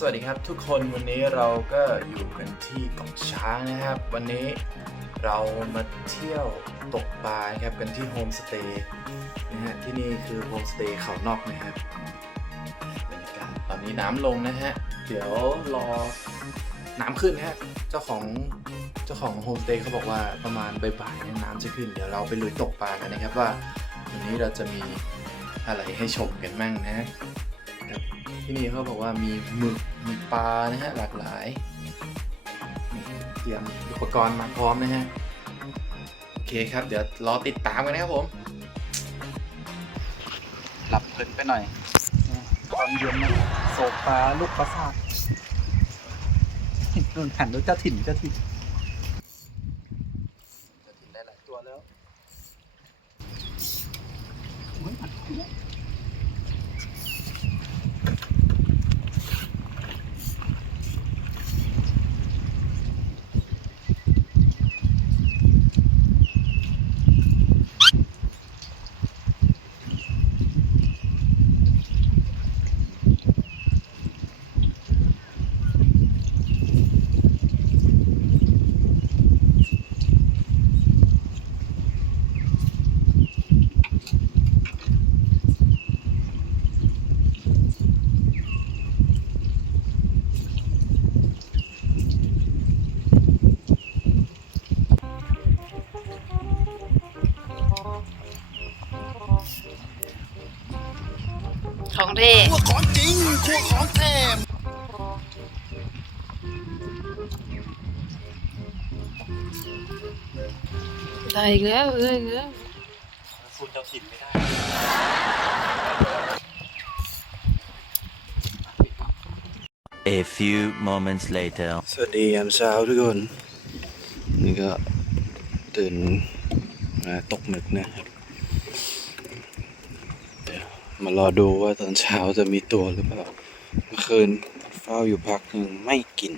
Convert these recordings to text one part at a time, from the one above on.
สวัสดีครับทุกคนวันนี้เราก็อยู่กันที่เกาะช้างนะครับ วันนี้เรามาเที่ยวตกปลาครับกันที่โฮมสเตย์นะฮะที่นี่คือโฮมสเตย์เขานอกนะครับบรรยากาศตอนนี้น้ำลงนะฮะเดี๋ยวรอน้ำขึ้นนะฮะเจ้าของเจ้าของโฮมสเตย์เขาบอกว่าประมาณบ่ายๆนี่น้ำจะขึ้น เดี๋ยวเราไปลุยตกปลากันนะครับว่า วันนี้เราจะมีอะไรให้ชมกันมั่งนะ ที่นี่เขาบอกว่ามีหมึกมีปลานะฮะหลากหลายนี่เตรียมอุปกรณ์มาพร้อมนะฮะโอเคครับ เดี๋ยวรอติดตามกันนะครับผม หลับเพลินไปหน่อยตอนเย็นนะโศกปลาลูกปลาซากนู่นหันดูเจ้าถิ่นเจ้าถิ่นจะกินได้หลายตัวแล้ว ของเท่พวกของจริงพวกของแท้ได้อีกแล้วได้อีกแล้วฟูนเจ้าถิ่นไม่ได้ A few moments later. สวัสดียามเช้าทุกคน นี่ก็ตื่นมาตกหมึกนะครับเดี๋ยว มารอดูว่าตอนเช้าจะมีตัวหรือเปล่าเมื่อคืนเฝ้าอยู่พักหนึ่งไม่กิน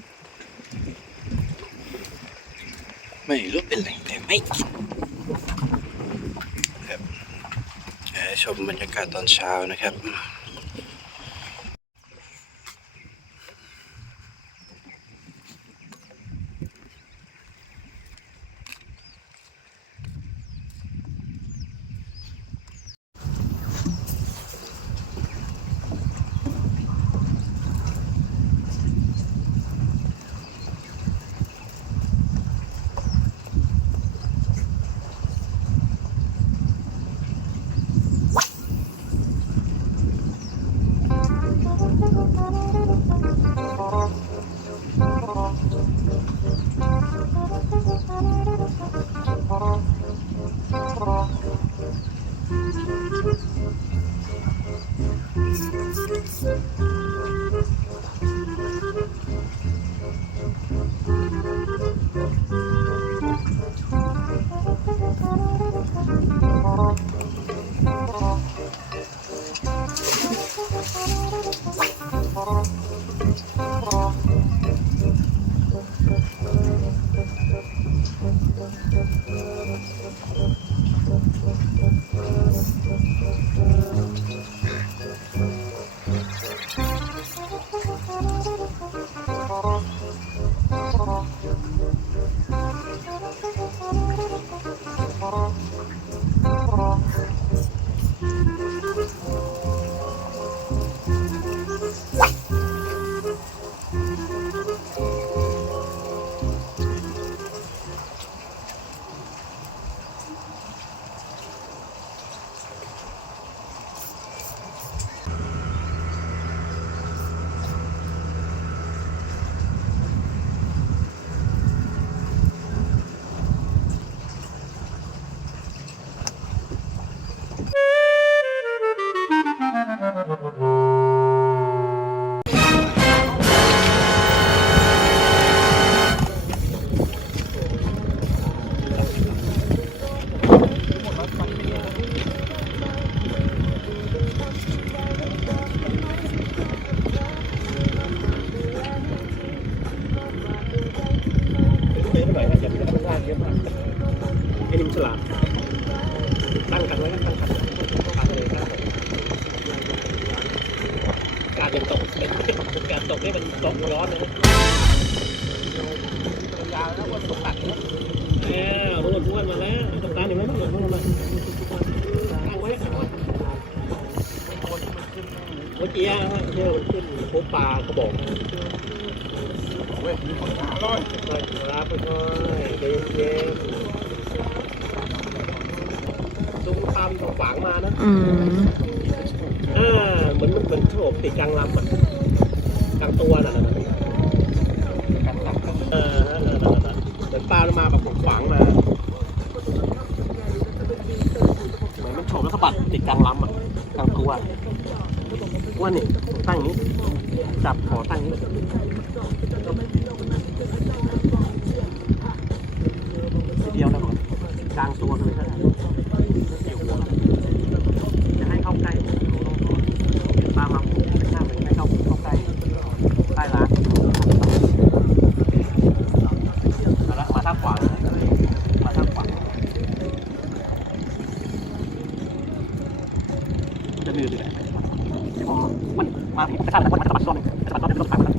ไม่รู้เป็นไรแต่ไม่กินครับชมบรรยากาศตอนเช้านะครับ เเป็นตกการตกนี่มันตกร้อนนะยาวแล้วว่าตกตัดเนี่ยเนี่ยม้วนม้วนมาแล้วตกตาหนึ่งไหมม้นม้วนมาตั้งไว้ตั้งไว้เมื่อกี้ฮะเที่ยวมันขึ้นพบปลากระบอกเว้ยมีคนอร่อยค่อยรับค่อยเย็นๆดูตามขวางมานะอืมอ่าเหมือนเหมือนโฉบติดกลางลำอะกลางตัวน่ะน่ะน่ะเออนั่นน่ะนั่นน่ะเหมือนปลามันมาแบบขวางมาเหมือนมันโฉบแล้วสะบัดติดกลางลำอะกลางตัวว่านี่ตั้งอย่างนี้ จับขอตั้งอย่างนี้ทีเดียวนะผมกลางตัวเลยก็ได้เกี่ยวหัว จะให้เข้าใกล้ตามมาหน้ามันไม่เข้าเข้าใกล้ใต้ร้านมาละมาทางขวาเลยมาทางขวาจะดื้อเลยมันมาที่กระชันแล้วมันสะบัดรอบนึงสะบัดรอบนึงรถไฟมัน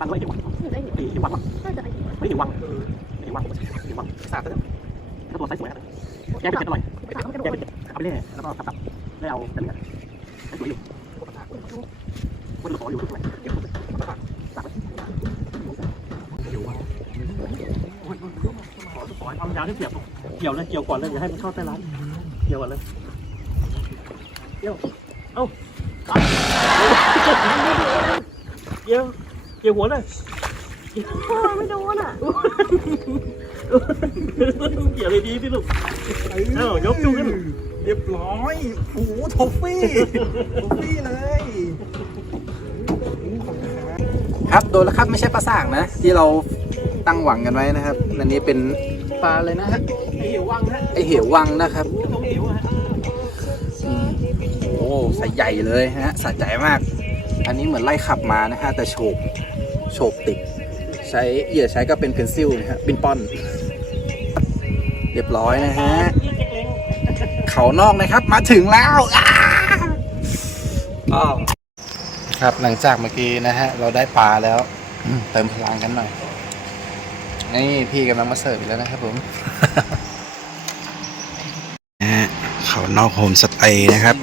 ตั้งไว้ที่วังที่วังไม่ที่วังที่วังที่วังสาดแล้ว กระโดดไซส์สวยนะแกไปเจ็ดหน่อยแกไปเจ็ดเอาไปเรื่อยแล้วก็ตับแล้วเอาแต่เนื้อไอ้ตัวอยู่คนละขออยู่ทุกไหนเดี๋ยวตักตัวขอขอความยาวที่เกี่ยวเกี่ยวเลยเกี่ยวก่อนเลยอย่าให้มันเข้าใต้ร้านเกี่ยวก่อนเลยเกี่ยวเอ้าเกี่ยวเกี่ยวหัวเลย ไม่โดนอะเกี่ยวเลยดีๆพี่ลูกเอ้ายกจูขึ้นเรียบร้อยโอ้โหทอฟฟี่ทอฟฟี่เลยครับโดนแล้วครับไม่ใช่ปลาสากนะ ที่เราตั้งหวังกันไว้นะครับอันนี้เป็นปลาเลยนะฮะไอเหววังฮะไอเหววังนะครับโอ้ใส่ใหญ่เลยฮะสะใจมาก อันนี้เหมือนไล่ขับมานะฮะแต่โฉบโฉบติด ใช้เหยื่อใช้ก็เป็นเพนซิลนะฮะเป็นป้อน เรียบร้อยนะฮะ เขานอกนะครับมาถึงแล้วอ้าอ้าวครับหลังจากเมื่อกี้นะฮะ เราได้ปลาแล้วอืมเติมพลังกันหน่อย นี่พี่กำลังมาเสิร์ฟอีกแล้วนะครับผมนะฮะเขานอกโฮมสเตย์นะครับ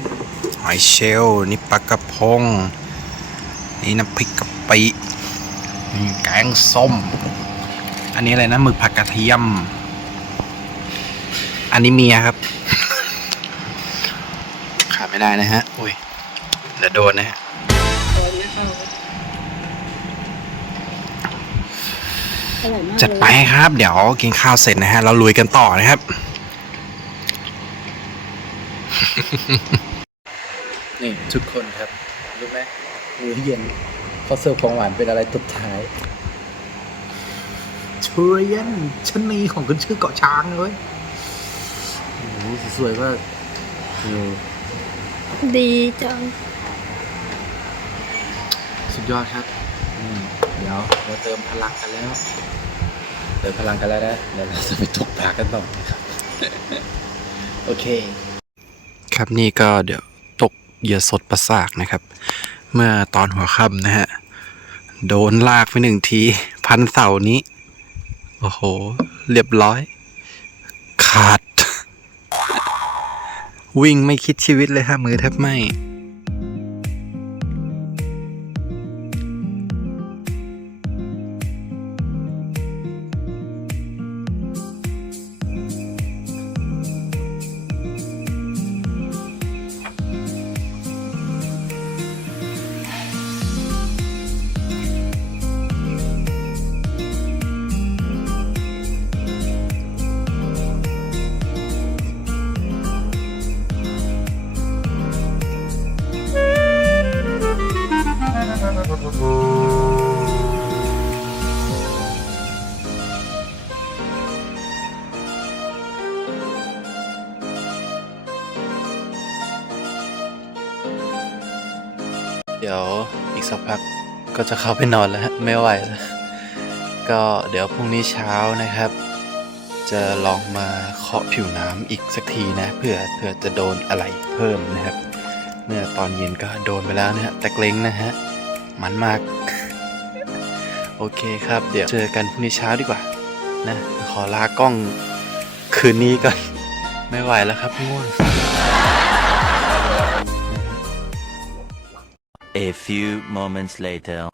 หอยเชลล์นี่ปลากระพง นี่น้ำพริกกะปิ นี่แกงส้ม อันนี้อะไรนะหมึกผักกระเทียม อันนี้เมียครับ ขาดไม่ได้นะฮะอุ้ยเดี๋ยวโดนนะฮะอร่อยมากจัดไปครับ เดี๋ยวกินข้าวเสร็จนะฮะ เราลุยกันต่อนะครับ นี่ ทุกคนครับ รู้ไหมมื้อเย็น เขาเสิร์ฟของหวานเป็นอะไรตุดท้ายทุเรียนชะนีของขึ้นชื่อเกาะช้างเลยโอ้โหสวยมากเออดีจัง สุดยอดครับอืมเดี๋ยวเราเติมพลังกันแล้ว เติมพลังกันแล้วนะเดี๋ยวเราจะไปตกปลากันต่อนะครับ โอเค ครับนี่ก็เดี๋ยวตกเหยื่อสดประสากนะครับ เมื่อตอนหัวค่ำนะฮะ โดนลากไปหนึ่งที พันเสานี้ โอ้โห เรียบร้อย ขาด วิ่งไม่คิดชีวิตเลยฮะมือแทบไม่ เดี๋ยวอีกสักพักก็จะเข้าไปนอนแล้วไม่ไหวแล้วก็เดี๋ยวพรุ่งนี้เช้านะครับ จะลองมาเคาะผิวน้ำอีกสักทีนะเผื่อเผื่อจะโดนอะไรเพิ่มนะครับ เมื่อตอนเย็นก็โดนไปแล้วนะฮะแต่เกรงนะฮะมันมาก โอเคครับ เดี๋ยวเจอกันพรุ่งนี้เช้าดีกว่า นะ ขอลากล้องคืนนี้ก่อนไม่ไหวแล้วครับง่วง A few moments later.